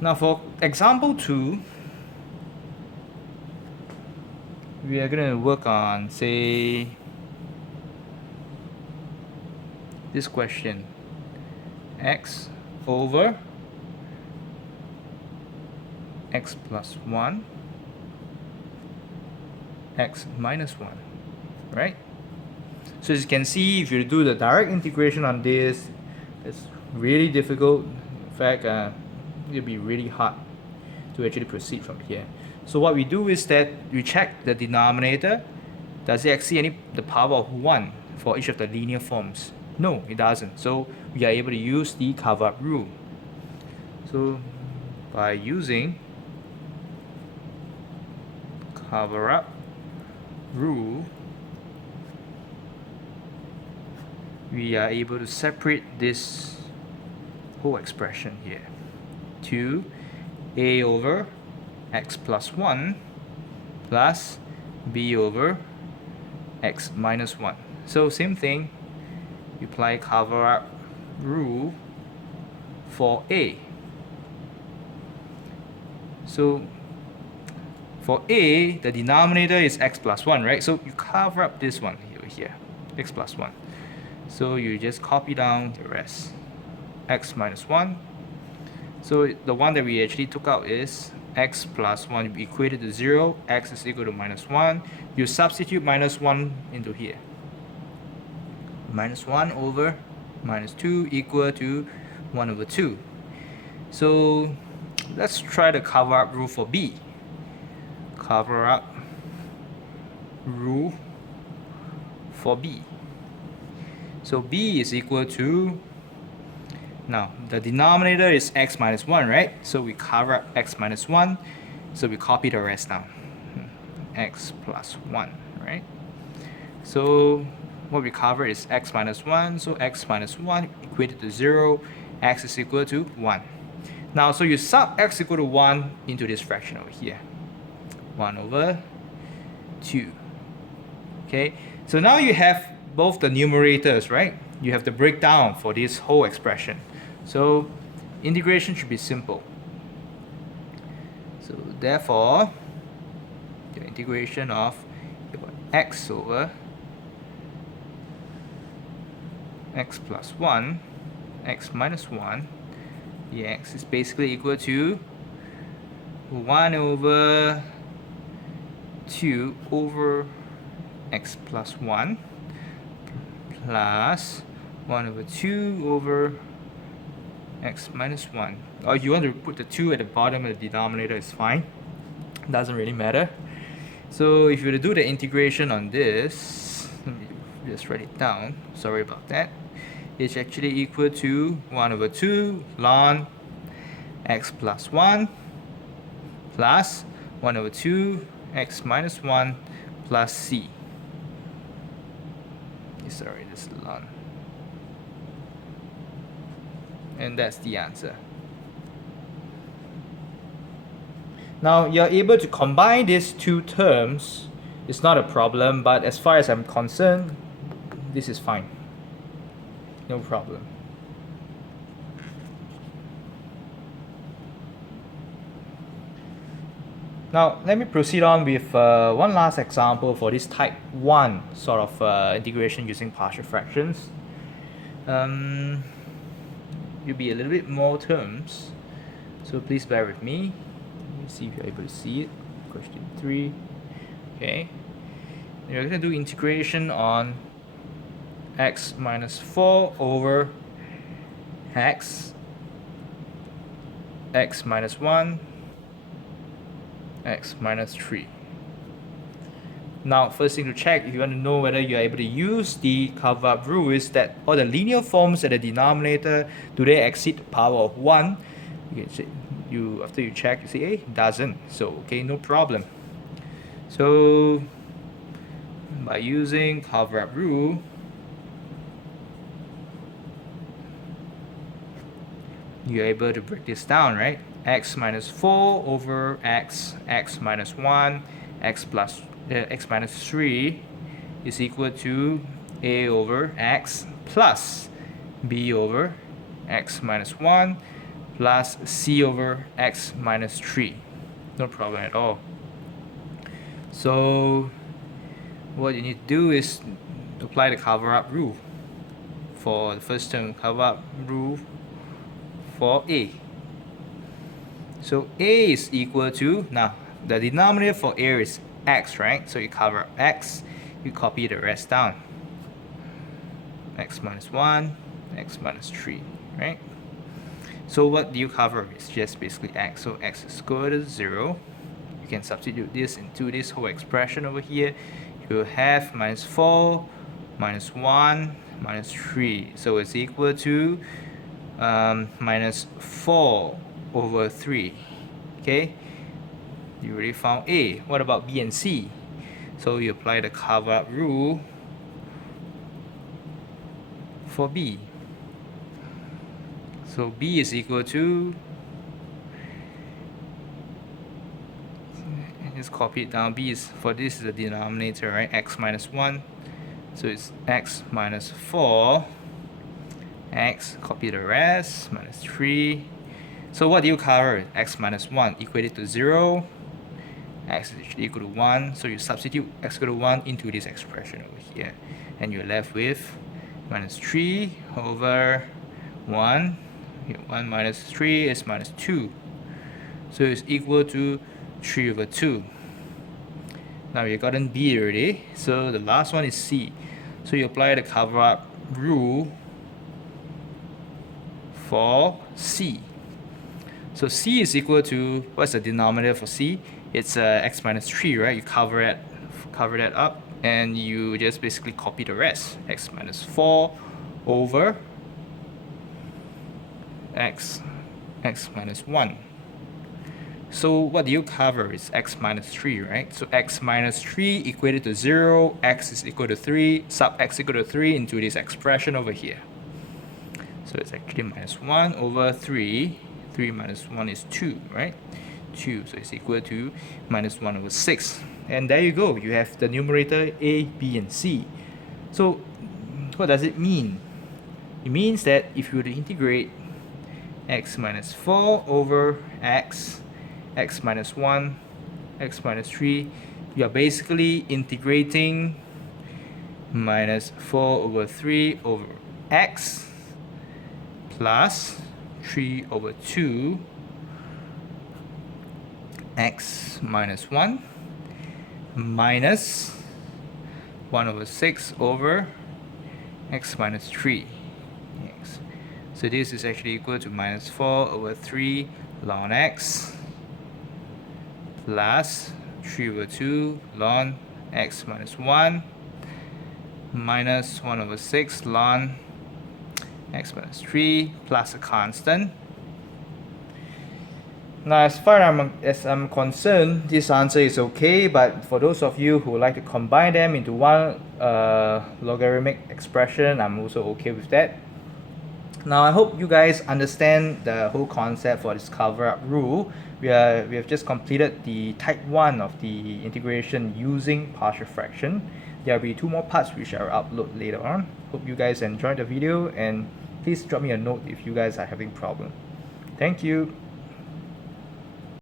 Now for example 2, we are going to work on, say, this question. X over x plus 1, x minus 1, right? So as you can see, if you do the direct integration on this, it's really difficult. In fact, it'll be really hard to actually proceed from here. So what we do is that we check the denominator. Does it exceed the power of 1 for each of the linear forms? No, it doesn't. So we are able to use the cover-up rule. So by using cover-up rule, we are able to separate this whole expression here to a over x plus 1 plus b over x minus 1. So same thing, you apply cover-up rule for a. So for a, the denominator is x plus 1, right? So you cover up this one here, x plus 1. So you just copy down the rest, x minus 1. So the one that we actually took out is x plus 1 equated to 0, x is equal to minus 1. You substitute minus 1 into here. Minus 1 over minus 2 equal to 1 over 2. So let's try the cover-up rule for b. Cover-up rule for b. So b is equal to, now the denominator is x minus 1, right? So we cover up x minus 1, so we copy the rest now. X plus 1, right? So what we cover is x minus 1, so x minus 1 equated to 0, x is equal to 1. Now, so you sub x equal to 1 into this fraction over here. 1 over 2. Okay, so now you have both the numerators, right? You have the breakdown for this whole expression. So integration should be simple. So therefore, the integration of x over x plus 1, x minus 1, dx is basically equal to 1 over 2 over x plus 1 plus 1 over 2 over x minus 1. Or you want to put the 2 at the bottom of the denominator, is fine. Doesn't really matter. So if you were to do the integration on this, let me just write it down. Sorry about that. It's actually equal to 1 over 2 ln x plus 1 plus 1 over 2 x minus 1 plus c. Sorry, this is ln. And that's the answer. Now you're able to combine these two terms. It's not a problem, but as far as I'm concerned, this is fine. No problem. Now let me proceed on with one last example for this type 1 sort of integration using partial fractions. You'll be a little bit more terms, so please bear with me. Let me see if you're able to see it. Question 3. Okay, you're going to do integration on x minus 4 over x minus 1, x minus 3. Now, first thing to check if you want to know whether you're able to use the cover-up rule is that all the linear forms at the denominator, do they exceed the power of 1? You can say, after you check, you say, hey, it doesn't. So, okay, no problem. So, by using cover-up rule, you're able to break this down, right? X minus 4 over x minus 1, x minus 3 is equal to a over x plus b over x minus 1 plus c over x minus 3. No problem at all. So what you need to do is apply the cover-up rule for the first term, cover-up rule for a. So a is equal to, now the denominator for a is x, right? So you cover up x, you copy the rest down. X minus 1, x minus 3, right? So what do you cover? It's just basically x. So x is equal to 0. You can substitute this into this whole expression over here. You will have minus 4, minus 1, minus 3. So it's equal to minus 4 over 3. Okay? You already found A. What about B and C? So you apply the cover-up rule for B. So B is equal to, just copy it down. B is, for this is the denominator, right? X minus 1. So it's x minus 4. X, copy the rest, minus 3. So what do you cover? X minus 1 equated to 0. X is equal to 1. So you substitute x equal to 1 into this expression over here. And you're left with minus 3 over 1. 1 minus 3 is minus 2. So it's equal to 3 over 2. Now you've gotten B already. So the last one is C. So you apply the cover-up rule for C. So C is equal to, what's the denominator for C? It's x minus 3, right? You cover that up, and you just basically copy the rest. X minus 4 over x minus 1. So what do you cover? It's x minus 3, right? So x minus 3 equated to 0, x is equal to 3, sub x equal to 3 into this expression over here. So it's actually minus 1 over 3. 3 minus 1 is 2, right? 2, so it's equal to minus 1 over 6. And there you go, you have the numerator A, B, and C. So what does it mean? It means that if you were to integrate x minus 4 over x minus 1, x minus 3, you are basically integrating minus 4 over 3 over x plus 3 over 2 x minus 1 minus 1 over 6 over x minus 3. Yes. So this is actually equal to minus 4 over 3 ln x plus 3 over 2 ln x minus 1 minus 1 over 6 ln x minus 3 plus a constant. Now as far as I'm concerned, this answer is okay, but for those of you who like to combine them into one logarithmic expression, I'm also okay with that. Now I hope you guys understand the whole concept for this cover-up rule. We have just completed the type 1 of the integration using partial fraction. There will be 2 more parts which I will upload later on. Hope you guys enjoyed the video, and please drop me a note if you guys are having problem. Thank you.